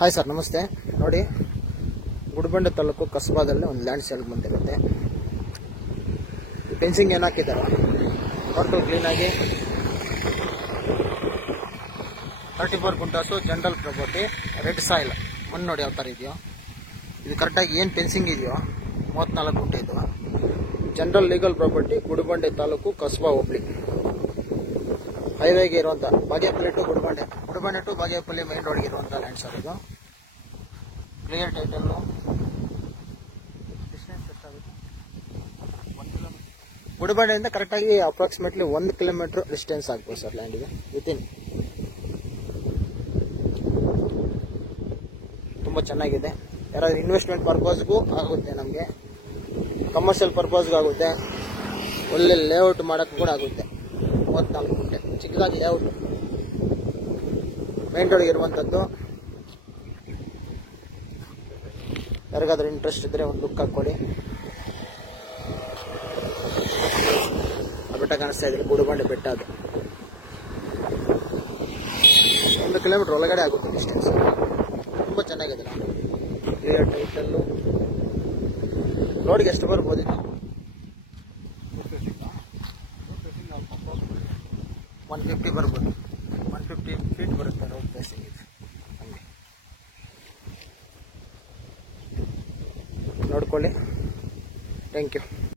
Hi sir, ನಮಸ್ತೆ. ನೋಡಿ, ಗುಡಿಬಂಡೆ ತಾಲೂಕು ಕಸಬಾದಲ್ಲಿ ಒಂದು ಲ್ಯಾಂಡ್ ಸೇಲ್ ಬಂದಿರುತ್ತೆ. ಫೆನ್ಸಿಂಗ್ ಏನು ಹಾಕಿದ್ದಾರೆ ಟೋಟಲ್ ಕ್ಲೀನಾಗಿ 34 ಗುಂಟಾಸು ಜನರಲ್ ಪ್ರಾಪರ್ಟಿ, ರೆಡ್ ಸಾಯಿಲ್. ಮಣ್ಣು ನೋಡಿ ಯಾವ ಥರ ಇದೆಯೋ. ಇದು ಕರೆಕ್ಟಾಗಿ ಏನು ಫೆನ್ಸಿಂಗ್ ಇದೆಯೋ 34 ಗುಂಟೆ ಇದು. General legal property, Gudibande taluk ಕಸಬಾ ಹೋಬಳಿ. ಹೈವೇಗೆ ಇರುವಂಥ Bagepalli to Gudibande to Bagepalli main ರೋಡ್ಗೆ ಇರುವಂಥ ಲ್ಯಾಂಡ್ ಸರ್ ಇದು. Clear title. ಗುಡಿಬಂಡೆಯಿಂದ ಕರೆಕ್ಟಾಗಿ ಅಪ್ರಾಕ್ಸಿಮೇಟ್ಲಿ 1 ಕಿಲೋಮೀಟರ್ ಡಿಸ್ಟೆನ್ಸ್ ಆಗ್ಬೋದು ಸರ್ ಲ್ಯಾಂಡಿಗೆ. ವಿತಿನ್ ತುಂಬ ಚೆನ್ನಾಗಿದೆ. ಯಾರಾದ್ರೂ ಇನ್ವೆಸ್ಟ್ಮೆಂಟ್ ಪರ್ಪಸ್ಗೂ ಆಗುತ್ತೆ, ನಮಗೆ ಕಮರ್ಷಿಯಲ್ ಪರ್ಪಸ್ಗೂ ಆಗುತ್ತೆ, ಒಳ್ಳೆ ಲೇಔಟ್ ಮಾಡೋಕ್ಕೂ ಕೂಡ ಆಗುತ್ತೆ. 34 ಗುಂಟೆ ಚಿಕ್ಕದಾಗಿ ಲೇಔಟ್, ಮೇನ್ ರೋಡ್ಗೆ ಇರುವಂಥದ್ದು. ಯಾರಿಗಾದ್ರೂ ಇಂಟ್ರೆಸ್ಟ್ ಇದ್ದರೆ ಒಂದು ಲುಕ್ ಹಾಕ್ಕೊಡಿ. ಬೆಟ್ಟ ಕಾಣಿಸ್ತಾ ಇದ್ರೆ ಗುಡಿಬಂಡೆ ಬೆಟ್ಟ, ಅದು 1 ಕಿಲೋಮೀಟರ್ ಒಳಗಡೆ ಆಗುತ್ತೆ ಡಿಸ್ಟೆನ್ಸ್. ತುಂಬ ಚೆನ್ನಾಗಿದೆ. Clear title. ರೋಡ್ಗೆ ಎಷ್ಟು ಬರ್ಬೋದು ಇದು? 150 ಬರ್ಬೋದು. 150 ಫೀಟ್ ಬರುತ್ತೆ ರೋಡ್ ಫೇಸಿಂಗ್ ಇದು. ಹಂಗೆ ನೋಡ್ಕೊಳ್ಳಿ. Thank you.